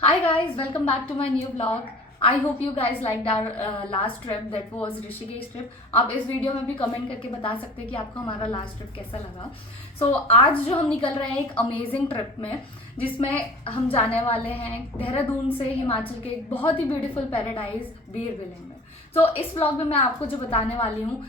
Hi guys, welcome back to my new vlog. I hope you guys liked our last trip that was Rishikesh trip. आप इस video में भी comment करके बता सकते हैं कि आपको हमारा लास्ट ट्रिप कैसा लगा. आज जो हम निकल रहे हैं एक अमेजिंग ट्रिप में, जिसमें हम जाने वाले हैं देहरादून से हिमाचल के एक बहुत ही ब्यूटीफुल पैराडाइज बीरबिलिंग में. इस व्लॉग में मैं आपको जो बताने वाली हूँ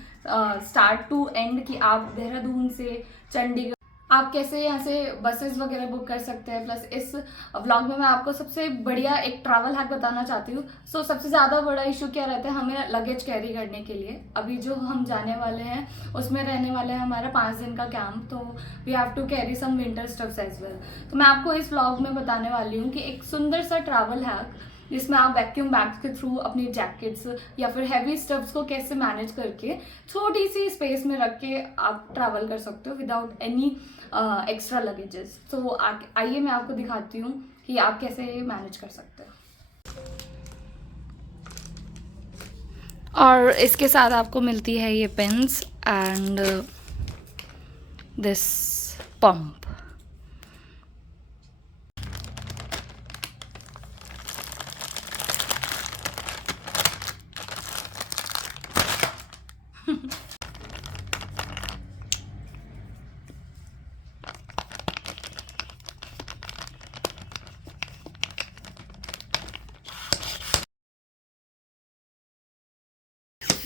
स्टार्ट टू एंड कि आप देहरादून से चंडीगढ़ आप कैसे यहाँ से बसेस वगैरह बुक कर सकते हैं. प्लस इस व्लॉग में मैं आपको सबसे बढ़िया एक ट्रैवल हैक बताना चाहती हूँ. सबसे ज़्यादा बड़ा इशू क्या रहता है हमें लगेज कैरी करने के लिए. अभी जो हम जाने वाले हैं उसमें रहने वाले हैं हमारा 5 दिन का कैंप, तो we have to carry some winter stuffs as well. तो मैं आपको इस व्लॉग में बताने वाली हूँ कि एक सुंदर सा ट्रैवल हैक जिसमें आप वैक्यूम बैग्स के थ्रू अपनी जैकेट्स या फिर हैवी स्टफ्स को कैसे मैनेज करके छोटी सी स्पेस में रख के आप ट्रैवल कर सकते हो विदाउट एनी एक्स्ट्रा लगेजेस. आइए मैं आपको दिखाती हूँ कि आप कैसे मैनेज कर सकते हो. और इसके साथ आपको मिलती है ये pens and this pump.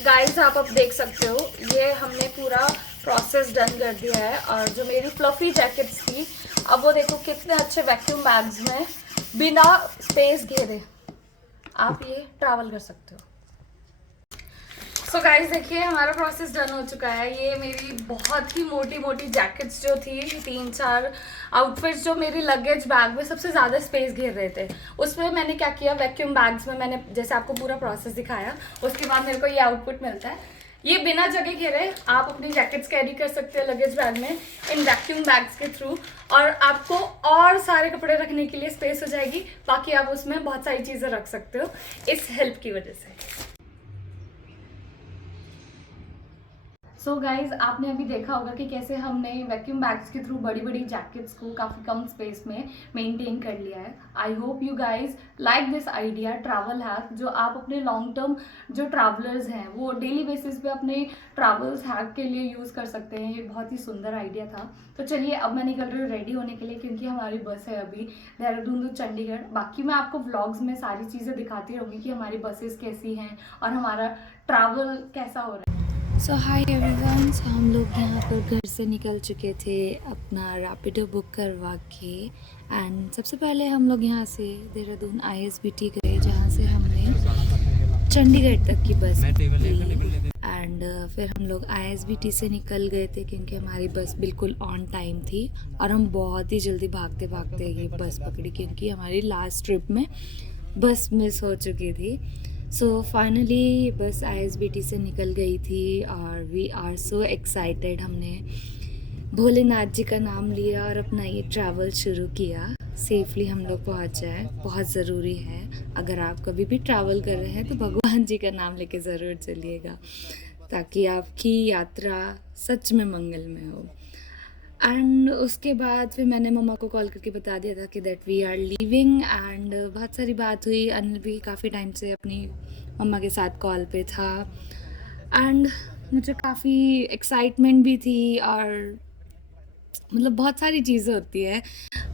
Guys आप अब देख सकते हो ये हमने पूरा प्रोसेस डन कर दिया है. और जो मेरी फ्लफी जैकेट्स थी अब वो देखो कितने अच्छे वैक्यूम बैग्स में बिना स्पेस घेरे आप ये ट्रैवल कर सकते हो. गाइस देखिए हमारा प्रोसेस डन हो चुका है. ये मेरी बहुत ही मोटी मोटी जैकेट्स जो थी 3-4 आउटफिट्स जो मेरी लगेज बैग में सबसे ज़्यादा स्पेस घेर रहे थे, उसमें मैंने क्या किया वैक्यूम बैग्स में मैंने जैसे आपको पूरा प्रोसेस दिखाया. उसके बाद मेरे को ये आउटपुट मिलता है. ये बिना जगह घेरे आप अपनी जैकेट्स कैरी कर सकते हो लगेज बैग में इन वैक्यूम बैग्स के थ्रू, और आपको और सारे कपड़े रखने के लिए स्पेस हो जाएगी. बाकी आप उसमें बहुत सारी चीज़ें रख सकते हो इस हेल्प की वजह से. गाइज आपने अभी देखा होगा कि कैसे हमने वैक्यूम बैग्स के थ्रू बड़ी बड़ी जैकेट्स को काफ़ी कम स्पेस में मेंटेन कर लिया है. I hope you guys like this idea travel hack, जो आप अपने लॉन्ग टर्म जो ट्रैवलर्स हैं वो डेली बेसिस पे अपने ट्रैवल्स हैक के लिए यूज़ कर सकते हैं. ये बहुत ही सुंदर आइडिया था. तो चलिए अब मैं निकल रही हूँ रेडी होने के लिए, क्योंकि हमारी बस है अभी देहरादून टू चंडीगढ़. बाकी मैं आपको व्लॉग्स में सारी चीज़ें दिखाती रहूँगी कि हमारी बसेस कैसी हैं और हमारा ट्रैवल कैसा हो रहा है. Hi everyone. हम लोग यहाँ पर घर से निकल चुके थे अपना रैपिडो बुक करवा के. एंड सबसे पहले हम लोग यहाँ से देहरादून ISBT गए, जहाँ से हमने चंडीगढ़ तक की बस ली. एंड फिर हम लोग ISBT से निकल गए थे क्योंकि हमारी बस बिल्कुल ऑन टाइम थी और हम बहुत ही जल्दी भागते भागते ये बस पकड़ी क्योंकि हमारी लास्ट ट्रिप में बस मिस हो चुकी थी. फाइनली बस ISBT से निकल गई थी और वी आर सो एक्साइटेड. हमने भोलेनाथ जी का नाम लिया और अपना ये ट्रैवल शुरू किया. सेफली हम लोग पहुँच जाए, बहुत ज़रूरी है. अगर आप कभी भी ट्रैवल कर रहे हैं तो भगवान जी का नाम लेके ज़रूर चलिएगा ताकि आपकी यात्रा सच में मंगलमय हो. एंड उसके बाद फिर मैंने मम्मा को कॉल करके बता दिया था कि that we are leaving. And बहुत सारी बात हुई. अनिल भी काफ़ी टाइम से अपनी मम्मा के साथ कॉल पे था. एंड मुझे काफ़ी एक्साइटमेंट भी थी और मतलब बहुत सारी चीज़ें होती है.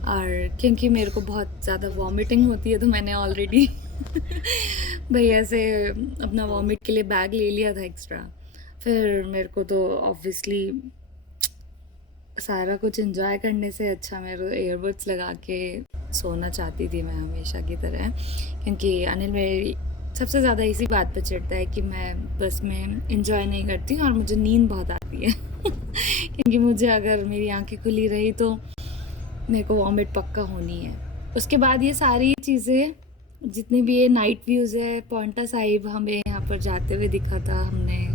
और क्योंकि मेरे को बहुत ज़्यादा वॉमिटिंग होती है तो मैंने ऑलरेडी भैया से अपना वॉमिट के लिए बैग ले लिया था एक्स्ट्रा. फिर मेरे को तो ऑब्वियसली सारा कुछ एंजॉय करने से अच्छा मेरे एयरबड्स लगा के सोना चाहती थी मैं हमेशा की तरह, क्योंकि अनिल मेरी सबसे ज़्यादा इसी बात पे चिढ़ता है कि मैं बस में एंजॉय नहीं करती और मुझे नींद बहुत आती है क्योंकि मुझे अगर मेरी आंखें खुली रही तो मेरे को वॉमिट पक्का होनी है. उसके बाद ये सारी चीज़ें जितने भी ये नाइट व्यूज़ है, पॉइंटा साहिब हमें यहाँ पर जाते हुए दिखा था. हमने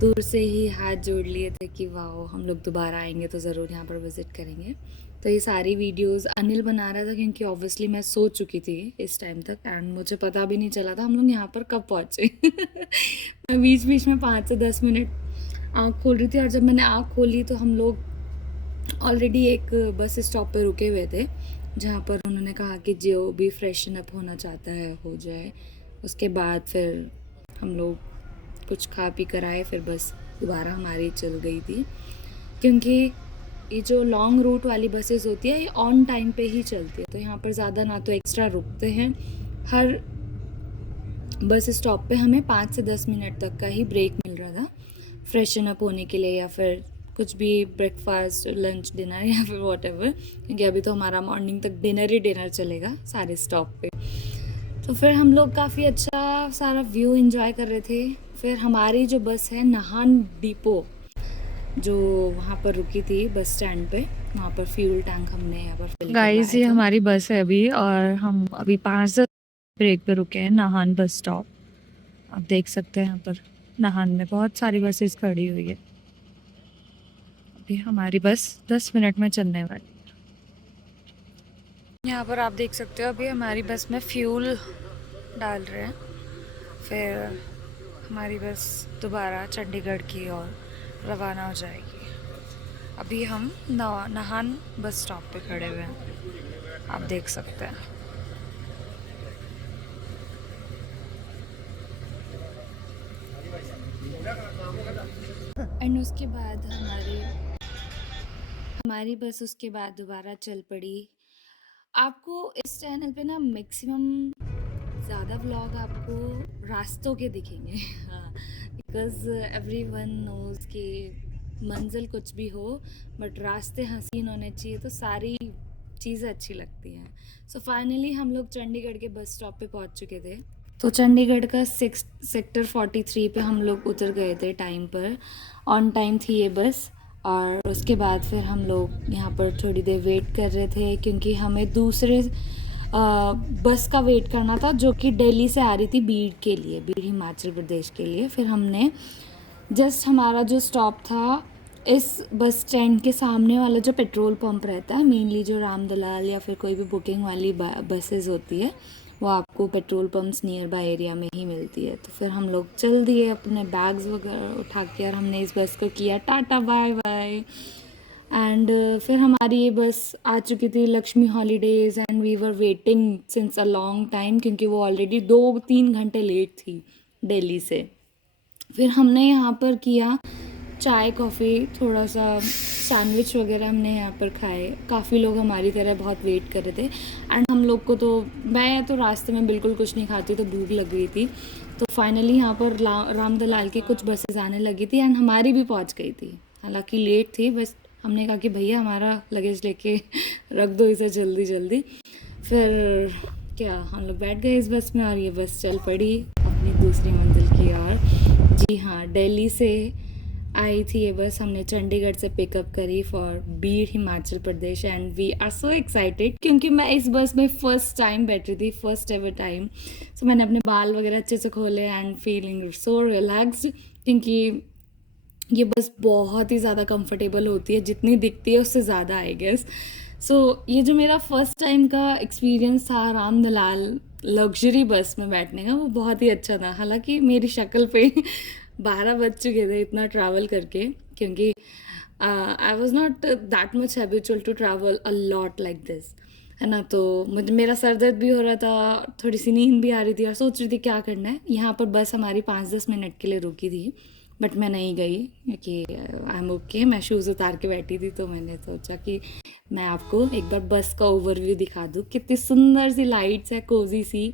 दूर से ही हाथ जोड़ लिए थे कि वाह हम लोग दोबारा आएंगे तो ज़रूर यहाँ पर विज़िट करेंगे. तो ये सारी वीडियोस अनिल बना रहा था क्योंकि ऑब्वियसली मैं सो चुकी थी इस टाइम तक एंड मुझे पता भी नहीं चला था हम लोग यहाँ पर कब पहुँचे. मैं बीच बीच में 5 से 10 मिनट आँख खोल रही थी और जब मैंने आँख खोली तो हम लोग ऑलरेडी एक बस स्टॉप पे रुके हुए थे जहाँ पर उन्होंने कहा कि जो भी फ्रेशन अप होना चाहता है हो जाए। उसके बाद फिर हम लोग कुछ खा पी कर आए, फिर बस दोबारा हमारी चल गई थी, क्योंकि ये जो लॉन्ग रूट वाली बसेस होती है ये ऑन टाइम पे ही चलती है, तो यहाँ पर ज़्यादा ना तो एक्स्ट्रा रुकते हैं। हर बस स्टॉप पे हमें 5 से 10 मिनट तक का ही ब्रेक मिल रहा था फ्रेशन अप होने के लिए, या फिर कुछ भी ब्रेकफास्ट, लंच, डिनर या फिर वॉटेवर, क्योंकि अभी तो हमारा मॉर्निंग तक डिनर ही डिनर चलेगा सारे स्टॉप पे। तो फिर हम लोग काफ़ी अच्छा सारा व्यू एंजॉय कर रहे थे। फिर हमारी जो बस है नाहन डिपो, जो वहाँ पर रुकी थी बस स्टैंड पे, वहाँ पर फ्यूल टैंक हमने यहाँ पर फिल गाइस, ये करवाया था। हमारी बस है अभी, और हम अभी 5 ब्रेक पे रुके हैं नाहन बस स्टॉप। आप देख सकते हैं यहाँ पर नाहन में बहुत सारी बसेस खड़ी हुई है। अभी हमारी बस 10 मिनट में चलने वाली। यहाँ पर आप देख सकते हो अभी हमारी बस में फ्यूल डाल रहे हैं, फिर हमारी बस दोबारा चंडीगढ़ की ओर रवाना हो जाएगी। अभी हम नाहन बस स्टॉप पे खड़े हुए हैं, आप देख सकते हैं। एंड उसके बाद हमारी बस उसके बाद दोबारा चल पड़ी। आपको इस चैनल पे ना मैक्सिमम ज़्यादा व्लॉग आपको रास्तों के दिखेंगे। हाँ, बिकॉज़ एवरीवन नोज़ कि मंजिल कुछ भी हो बट रास्ते हसीन होने चाहिए, तो सारी चीज़ें अच्छी लगती हैं। सो फाइनली हम लोग चंडीगढ़ के बस स्टॉप पे पहुंच चुके थे। तो चंडीगढ़ का सेक्टर 43 पे हम लोग उतर गए थे टाइम पर। ऑन टाइम थी ये बस। और उसके बाद फिर हम लोग यहाँ पर थोड़ी देर वेट कर रहे थे, क्योंकि हमें दूसरे बस का वेट करना था जो कि दिल्ली से आ रही थी बीड़ के लिए, बीड़ हिमाचल प्रदेश के लिए। फिर हमने जस्ट हमारा जो स्टॉप था इस बस स्टैंड के सामने वाला जो पेट्रोल पंप रहता है, मेनली जो राम दलाल या फिर कोई भी बुकिंग वाली बसेस होती है, वो आपको petrol pumps near by area में ही मिलती है। तो फिर हम लोग चल दिए अपने बैग्स वगैरह उठा के, और हमने इस बस को किया टाटा बाय बाय। एंड फिर हमारी ये बस आ चुकी थी Lakshmi Holidays, and we were waiting since a long time, क्योंकि वो ऑलरेडी 2-3 घंटे लेट थी दिल्ली से। फिर हमने यहाँ पर किया चाय कॉफ़ी, थोड़ा सा सैंडविच वगैरह हमने यहाँ पर खाए। काफ़ी लोग हमारी तरह बहुत वेट कर रहे थे, एंड हम लोग को तो, मैं तो रास्ते में बिल्कुल कुछ नहीं खाती, तो भूख लग रही थी। तो फाइनली यहाँ पर राम दलाल की कुछ बसेस आने लगी थी, एंड हमारी भी पहुँच गई थी। हालांकि लेट थी, बस हमने कहा कि भैया हमारा लगेज लेके रख दो इसे जल्दी जल्दी। फिर क्या हम लोग बैठ गए इस बस में, और ये बस चल पड़ी अपनी दूसरी मंजिल की ओर। जी हाँ, दिल्ली से आई थी ये बस, हमने चंडीगढ़ से पिकअप करी for Bir Himachal Pradesh, and we are so excited, क्योंकि मैं इस बस में फ़र्स्ट टाइम बैठी थी, फर्स्ट एवर टाइम। सो मैंने अपने बाल वगैरह अच्छे से खोले एंड फीलिंग सो रिलैक्स्ड, क्योंकि ये बस बहुत ही ज़्यादा कंफर्टेबल होती है, जितनी दिखती है उससे ज़्यादा आई गेस। सो ये जो मेरा फर्स्ट टाइम का एक्सपीरियंस था राम दलाल लग्जरी बस में बैठने का, वो बहुत ही अच्छा था। हालांकि मेरी शक्ल पे 12 बज चुके थे इतना ट्रैवल करके, क्योंकि I was not that much habitual to travel a lot like this, है ना। तो मुझे मेरा सर दर्द भी हो रहा था, थोड़ी सी नींद भी आ रही थी, और सोच रही थी क्या करना है। यहाँ पर बस हमारी 5-10 मिनट के लिए रुकी थी, बट मैं नहीं गई, क्योंकि आई एम ओके। मैं शूज़ उतार के बैठी थी, तो मैंने सोचा कि मैं आपको एक बार बस का ओवरव्यू दिखा दूँ। कितनी सुंदर सी लाइट्स है, कोजी सी,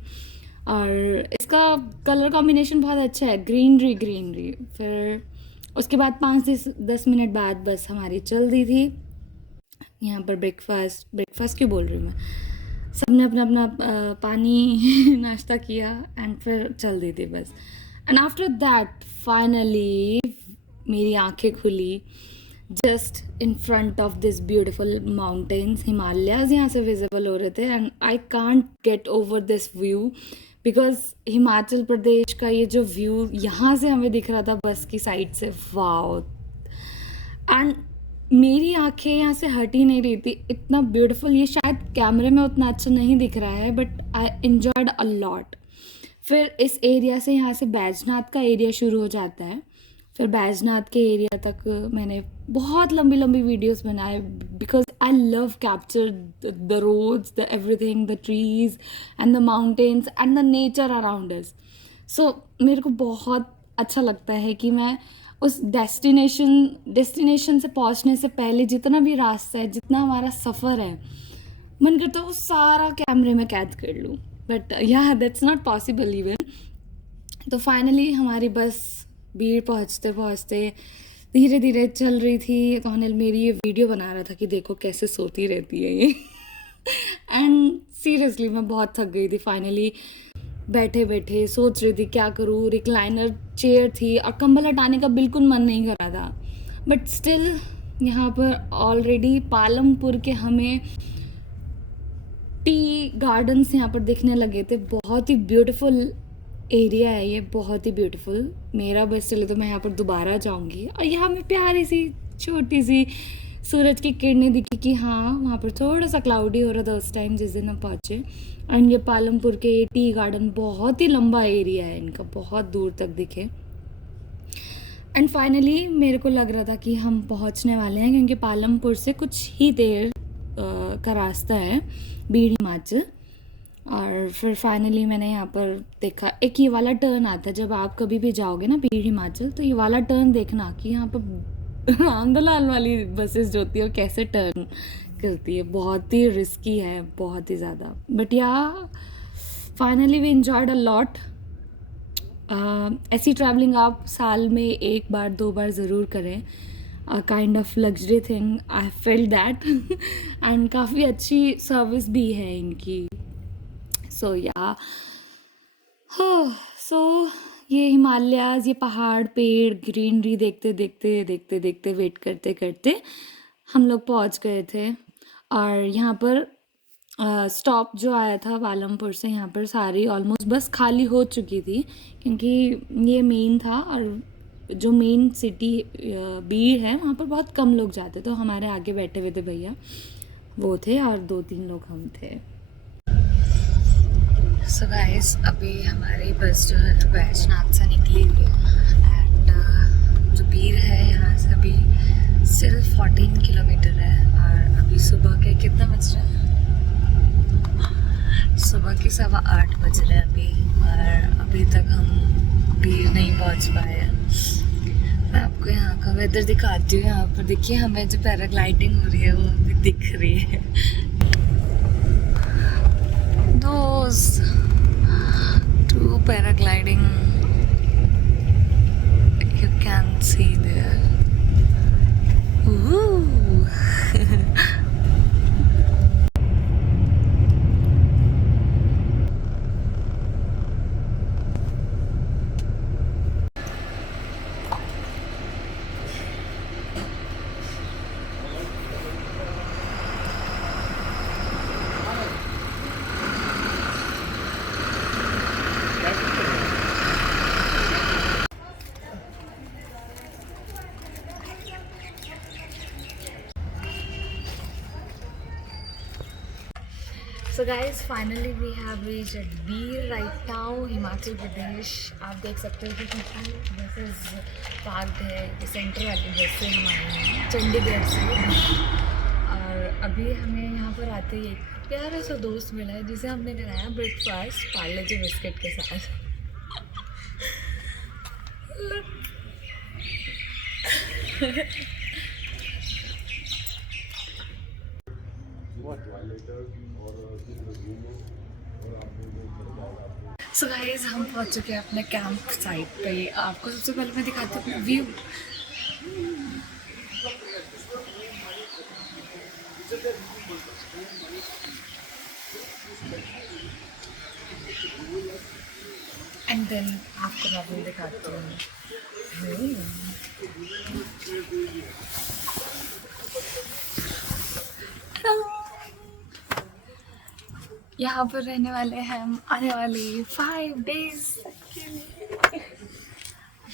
और इसका कलर कॉम्बिनेशन बहुत अच्छा है, ग्रीनरी ग्रीनरी। फिर उसके बाद 5 से 10 मिनट बाद बस हमारी चल दी थी। यहाँ पर ब्रेकफास्ट क्यों बोल रही हूँ मैं, सबने अपना अपना पानी नाश्ता किया, एंड फिर चल दी थी बस। एंड आफ्टर दैट फाइनली मेरी आंखें खुली just in front of this beautiful mountains, Himalayas यहाँ से विजिबल हो रहे थे, and I can't get over this view, because Himachal Pradesh का ये जो व्यू यहाँ से हमें दिख रहा था बस की साइड से, वाओ। एंड मेरी आंखें यहाँ से हट ही नहीं रही थी, इतना ब्यूटीफुल। ये शायद कैमरे में उतना अच्छा नहीं दिख रहा है, but I enjoyed a lot. फिर इस एरिया से, यहाँ से बैजनाथ का एरिया शुरू हो जाता है। फिर बैजनाथ के एरिया तक मैंने बहुत लंबी लंबी वीडियोस बनाए, because I love capture the roads, the everything, the trees and the mountains and the nature around us. So मेरे को बहुत अच्छा लगता है कि मैं उस डेस्टिनेशन से पहुंचने से पहले जितना भी रास्ता है, जितना हमारा सफ़र है, मन करता है वो सारा कैमरे में कैद कर लूँ, बट या दैट्स नॉट पॉसिबल इवन. तो फाइनली हमारी बस भीड़ पहुंचते पहुंचते धीरे धीरे चल रही थी. तो अनिल मेरी ये वीडियो बना रहा था कि देखो कैसे सोती रहती है ये. एंड सीरियसली मैं बहुत थक गई थी. फाइनली बैठे बैठे सोच रही थी क्या करूँ. रिक्लाइनर चेयर थी और कंबल हटाने का बिल्कुल मन नहीं कर रहा था, बट स्टिल यहाँ पर ऑलरेडी पालमपुर के हमें टी गार्डन्स यहाँ पर दिखने लगे थे. बहुत ही ब्यूटीफुल एरिया है ये, बहुत ही ब्यूटीफुल. मेरा बस चले तो मैं यहाँ पर दोबारा जाऊँगी. और यहाँ में प्यारी सी छोटी सी सूरज की किरणें दिखी कि हाँ वहाँ पर थोड़ा सा क्लाउडी हो रहा था उस टाइम जिस दिन हम पहुँचे. एंड ये पालमपुर के ये टी गार्डन बहुत ही लंबा एरिया है इनका, बहुत दूर तक दिखे. एंड फाइनली मेरे को लग रहा था कि हम पहुँचने वाले हैं, क्योंकि पालमपुर से कुछ ही देर का रास्ता है बीड़ हिमाचल. और फिर फाइनली मैंने यहाँ पर देखा एक ये वाला टर्न आता है. जब आप कभी भी जाओगे ना बीड़ हिमाचल तो ये वाला टर्न देखना कि यहाँ पर आंदोलाल वाली बसेस जो होती है वो कैसे टर्न करती है. बहुत ही रिस्की है, बहुत ही ज़्यादा. But yeah finally we enjoyed a lot. ऐसी ट्रैवलिंग आप साल में एक बार दो बार ज़रूर करें. Kind of luxury thing, I felt that. And काफ़ी अच्छी सर्विस भी है इनकी. सो या सो ये हिमालयाज़, ये पहाड़ पेड़ ग्रीनरी देखते देखते देखते देखते वेट करते करते हम लोग पहुंच गए थे. और यहाँ पर स्टॉप जो आया था पालमपुर से, यहाँ पर सारी ऑलमोस्ट बस खाली हो चुकी थी, क्योंकि ये मेन था. और जो मेन सिटी बीड़ है वहाँ पर बहुत कम लोग जाते. तो हमारे आगे बैठे हुए थे भैया, वो थे और 2-3 लोग हम थे. सो गाइस अभी हमारी बस जो है बैजनाथ से निकली हुई है. एंड जो बीड़ है यहाँ से अभी सिर्फ 14 किलोमीटर है. और अभी सुबह के कितना बज रहे हैं? सुबह के 8:15 बज रहे हैं अभी. और अभी तक हम बीड़ नहीं पहुँच पाए. मैं आपको यहाँ का वेदर दिखाती हूँ. यहाँ पर देखिए हमें जो पैराग्लाइडिंग हो रही है वो अभी दिख रही है. Those two paragliding you can see there. Ooh. So guys, finally we have reached at Beer right now, Himachal Pradesh. आप देख सकते हो कि बसेस पार्कड है. सेंटर वाली बस से हम आए हैं चंडीगढ़ से. और अभी हमें यहाँ पर आते ही एक प्यारा सा दोस्त मिला है जिसे हमने कराया ब्रेकफास्ट पार्ले जी बिस्किट के साथ. सो गाइस हम पहुंच चुके हैं अपने कैंप साइट पे. आपको सबसे पहले मैं दिखाती हूँ अपना व्यू. एंड देन आपको मैं व्यू दिखाती हूँ. यहाँ पर रहने वाले हैं हम आने वाले 5 days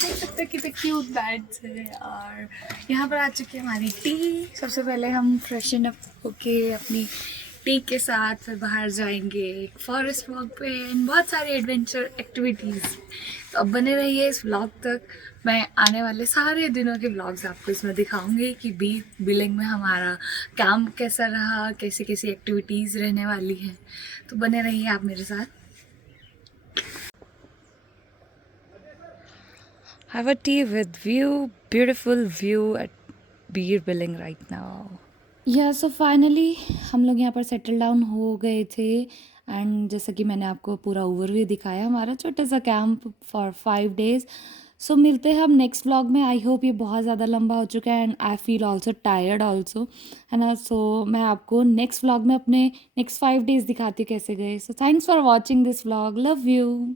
देख सकते हैं कितने क्यूट बैड्स है. और यहाँ पर आ चुकी है हमारी टी. सबसे पहले हम फ्रेशन अप होके अपनी टी के साथ फिर बाहर जाएंगे फॉरेस्ट वॉक पे एंड बहुत सारी एडवेंचर एक्टिविटीज़। तो अब बने रहिए इस व्लॉग तक। मैं आने वाले सारे दिनों के व्लॉग्स आपको इसमें दिखाऊंगी कि बिलिंग में हमारा कैंप कैसा रहा, कैसी कैसी एक्टिविटीज़ रहने वाली हैं। तो बने रहिए आप मेरे साथ। Have a tea with view, beautiful view at Beer Billing right now. या सो फाइनली हम लोग यहाँ पर सेटल डाउन हो गए थे एंड जैसा कि मैंने आपको पूरा ओवरव्यू दिखाया हमारा छोटा सा कैंप फॉर 5 डेज़। सो मिलते हैं हम नेक्स्ट व्लॉग में। आई होप ये बहुत ज़्यादा लंबा हो चुका है and I feel also tired also, है ना। सो मैं आपको नेक्स्ट व्लॉग में अपने नेक्स्ट 5 डेज़ दिखाती हूँ कैसे गए। So thanks for watching this vlog, love you.